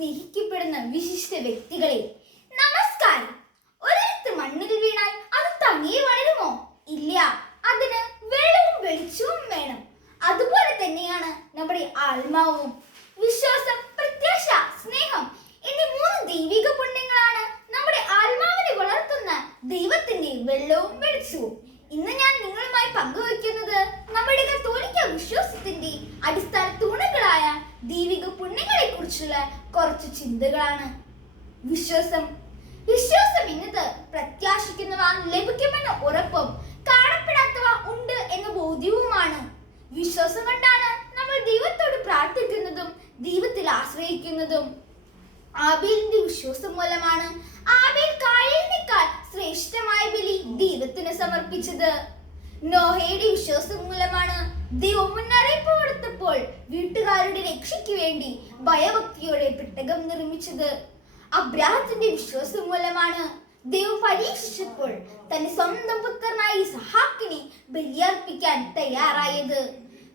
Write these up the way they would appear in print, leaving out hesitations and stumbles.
സ്നേഹിക്കപ്പെടുന്ന വിശിഷ്ട വ്യക്തികളെ, നമസ്കാരം. ഒരിടത്ത് മണ്ണിൽ വീണാൽ അത് തനിയെ വളരുമോ? ഇല്ല, അതിന് വെള്ളവും വെളിച്ചവും വേണം. അതുപോലെ തന്നെയാണ് നമ്മുടെ ആത്മാവും. വിശ്വാസം, പ്രത്യാശ, സ്നേഹം എന്നീ 3 ദൈവിക പുണ്യങ്ങളാണ് നമ്മുടെ ആത്മാവിനെ വളർത്തുന്ന ദൈവത്തിന്റെ വെള്ളവും വെളിച്ചവും. ഇന്ന് ഞാൻ നിങ്ങളുമായി പങ്കുവയ്ക്കുന്നത് നമ്മുടെ കത്തോലിക്ക വിശ്വാസത്തിന്റെ അടിസ്ഥാന തൂണുകളായ ദൈവിക പുണ്യങ്ങളെ കുറിച്ചുള്ള കുറച്ച് ചിന്തകളാണ്. വിശ്വാസം എന്നത് പ്രത്യാശിക്കുന്നവ ലഭിക്കുമെന്ന ഉറപ്പും കാണപ്പെടാത്തവ ഉണ്ട് എന്ന ബോധ്യവുമാണ്. വിശ്വാസം കൊണ്ടാണ് നമ്മൾ ദൈവത്തോട് പ്രാർത്ഥിക്കുന്നതും ദൈവത്തിൽ ആശ്രയിക്കുന്നതും. ആബേലിന്റെ വിശ്വാസം മൂലമാണ് ആബേൽ കായലിനേക്കാൾ ശ്രേഷ്ഠമായ ബലി ദൈവത്തിന് സമർപ്പിച്ചത്. നോഹയുടെ വിശ്വാസം മൂലമാണ് ദൈവം മുന്നറിയിപ്പ് കൊടുത്തപ്പോൾ വീട്ടുകാരുടെ രക്ഷയ്ക്ക് വേണ്ടി ഭയഭക്തിയോടെ പെട്ടകം നിർമ്മിച്ചത്. അബ്രാഹത്തിന്റെ വിശ്വാസം മൂലമാണ് ദൈവം പരീക്ഷിച്ചപ്പോൾ തന്റെ സ്വന്തം പുത്രനായ ഇസ്ഹാക്കിനെ ബലിയർപ്പിക്കാൻ തയ്യാറായത്.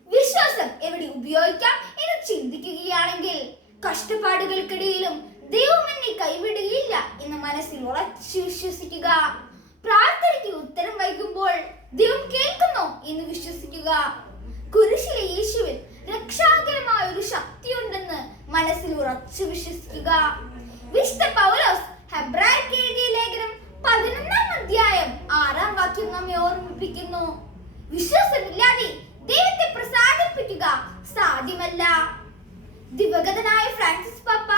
വിശ്വാസം എവിടെ ഉപയോഗിക്കാം എന്ന് ചിന്തിക്കുകയാണെങ്കിൽ, കഷ്ടപ്പാടുകൾക്കിടയിലും ദൈവം എന്നെ കൈവിടുകയില്ല എന്ന് മനസ്സിൽ ഉറച്ചു വിശ്വസിക്കുക. പ്രാർത്ഥനയ്ക്ക് ഉത്തരം വൈകുമ്പോൾ ദൈവം കേൾക്കുന്നു എന്ന് വിശ്വസിക്കുക. കുരിശിലെ യേശുവിൽ രക്ഷാകരമായ ഒരു ശക്തിയുണ്ടെന്ന് മനസ്സിൽ ഉറച്ചു വിശ്വസിക്കുക. വിശുദ്ധ പൗലോസ് ഹെബ്രായർക്ക് എഴുതിയ ലേഖനം 11-ാം അധ്യായം 6-ാം വാക്യം നമ്മെ ഓർമ്മിപ്പിക്കുന്നു: വിശ്വാസമില്ലാതെ ദൈവത്തെ പ്രസാദിപ്പിക്കുക സാധ്യമല്ല. ദിവഗതനായ ഫ്രാൻസിസ് പാപ്പ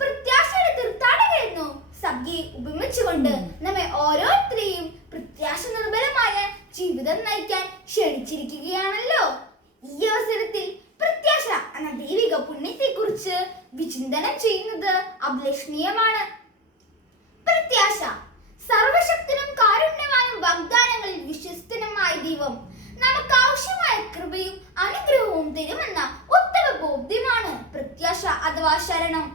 പ്രത്യാശയുടെ തീർത്ഥാടകരെന്നു സഭയെ ഉപമിച്ചുകൊണ്ട് നമ്മെ ഓരോരുത്തരെയും പ്രത്യാശ നിർഭരമായ ജീവിതം നയിക്കാൻ ക്ഷണിച്ചിരിക്കുകയാണല്ലോ. ഈ അവസരത്തിൽ പ്രത്യാശ എന്ന ദൈവിക പുണ്യത്തെ കുറിച്ച് വിചിന്തനം ചെയ്യുന്നത് അഭിലഷണീയമാണ്. പ്രത്യാശ സർവശക്തനും കാരുണ്യവാനും വാഗ്ദാനങ്ങളിൽ വിശ്വസ്തനുമായ ദൈവം നമുക്ക് ആവശ്യമായ കൃപയും അനുഗ്രഹവും തരുമെന്ന ഉത്തമ ബോധ്യമാണ് പ്രത്യാശ അഥവാ ശരണം.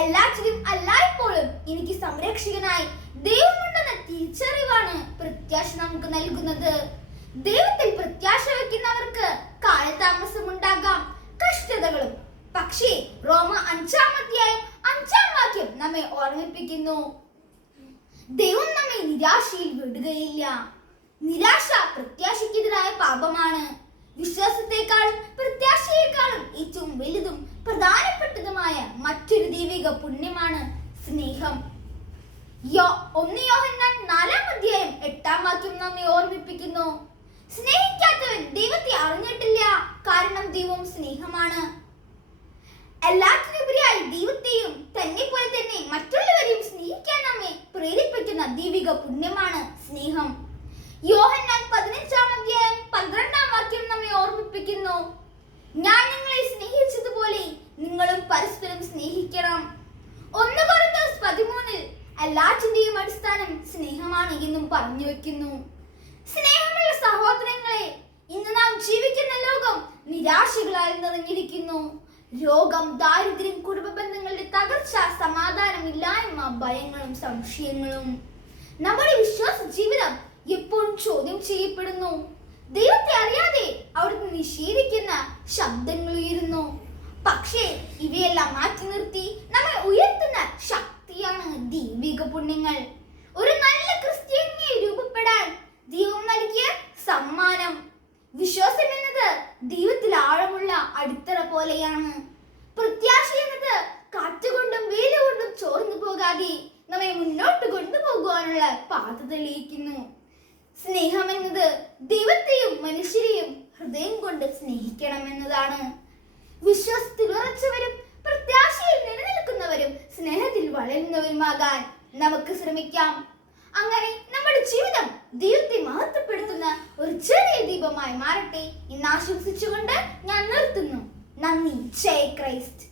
എല്ലാറ്റിലും എല്ലായ്പ്പോഴും എനിക്ക് സംരക്ഷകനായി ദൈവമുണ്ടെന്ന തിരിച്ചറിവാണ് പ്രത്യാശ നമുക്ക് നൽകുന്നത്. ദൈവത്തിൽ പ്രത്യാശ വയ്ക്കുന്നവർക്ക് കാലതാമസമുണ്ടാകാം, കഷ്ടതകളും. പക്ഷേ റോമ 5-ാം അധ്യായം 5-ാം വാക്യം നമ്മെ ഓർമ്മിപ്പിക്കുന്നു: ദൈവം നമ്മെ നിരാശയിൽ വിടുകയില്ല. നിരാശ പ്രത്യാശയ്ക്കെതിരായ പാപമാണ്. വിശ്വാസത്തെക്കാളും പ്രത്യാശയെക്കാളും ഏറ്റവും വലുതും പ്രധാനപ്പെട്ടതുമായ മറ്റൊരു ദൈവിക പുണ്യമാണ് സ്നേഹം. 1 യോഹന്നാൻ 4-ാം അധ്യായം 8-ാം വാക്യം നമ്മെ ഓർമ്മിപ്പിക്കുന്നു: സ്നേഹിക്കാത്തവൻ ദൈവത്തെ അറിഞ്ഞിട്ടില്ല, കാരണം ദൈവം സ്നേഹമാണ്. എല്ലാറ്റിനുപരിയായി ദൈവത്തെയും തന്നെ പോലെ തന്നെ മറ്റുള്ളവരെയും സ്നേഹിക്കാൻ നമ്മെ പ്രേരിപ്പിക്കുന്ന ദൈവിക പുണ്യമാണ് സ്നേഹം. യോഹന്നാൻ 15-ാം അധ്യായം 12-ാം വാക്യം നമ്മെ ഓർമ്മിപ്പിക്കുന്നു: ഞാൻ നിങ്ങളെ സ്നേഹിച്ചതുപോലെ നിങ്ങളും പരസ്പരം സ്നേഹിക്കണം. 1 കൊരിന്ത്യർ 13-ൽ എല്ലാറ്റിന്റെയും അടിസ്ഥാനം സ്നേഹമാണ് എന്നും പറഞ്ഞു വെക്കുന്നു. സ്നേഹമുള്ള സഹോദരങ്ങളെ, ഇന്ന് നാം ജീവിക്കുന്ന ലോകം നിരാശകളാൽ നിറഞ്ഞിരിക്കുന്നു. രോഗം, ദാരിദ്ര്യം, കുടുംബ ബന്ധങ്ങളുടെ തകർച്ച, സമാധാനമില്ലായ്മ, ഭയങ്ങളും സംശയങ്ങളും. നമ്മുടെ വിശ്വാസ ജീവിതം എപ്പോഴും ചോദ്യം ചെയ്യപ്പെടുന്നു. ദൈവത്തെ അറിയാതെ അവിടുന്ന് നിഷേധിക്കുന്ന ശബ്ദങ്ങൾ ഉയരുന്നു. പക്ഷേ ഇവയെല്ലാം മാറ്റി നിർത്തി നമ്മെ ഉയർത്തുന്ന ശക്തിയാണ് ദൈവിക പുണ്യങ്ങൾ. ഒരു നല്ല ക്രിസ്ത്യാനിയെ രൂപപ്പെടാൻ ദൈവം നൽകിയ സമ്മാനം. വിശ്വാസം എന്നത് ദൈവത്തിൽ ആഴമുള്ള അടിത്തറ പോലെയാണ്. പ്രത്യാശ എന്നത് കാറ്റുകൊണ്ടും വെയിലുകൊണ്ടും ചോർന്നു പോകാതെ നമ്മെ മുന്നോട്ട് കൊണ്ടുപോകുവാനുള്ള പാത തെളിയിക്കുന്നു. സ്നേഹം എന്നത് ദൈവത്തെയും മനുഷ്യരെയും ഹൃദയം കൊണ്ട് സ്നേഹിക്കണം എന്നതാണ്. വിശ്വാസത്തിൽ ഉറച്ചവരും പ്രത്യാശയിൽ നിലനിൽക്കുന്നവരും സ്നേഹത്തിൽ വളരുന്നവരുമാകാൻ നമുക്ക് ശ്രമിക്കാം. അങ്ങനെ നമ്മുടെ ജീവിതം ദൈവത്തെ മഹത്വപ്പെടുത്തുന്ന ഒരു ചെറിയ ദീപമായി മാറട്ടെ എന്ന് ആശംസിച്ചുകൊണ്ട് ഞാൻ നിർത്തുന്നു. നന്ദി. ജയ് ക്രൈസ്റ്റ്.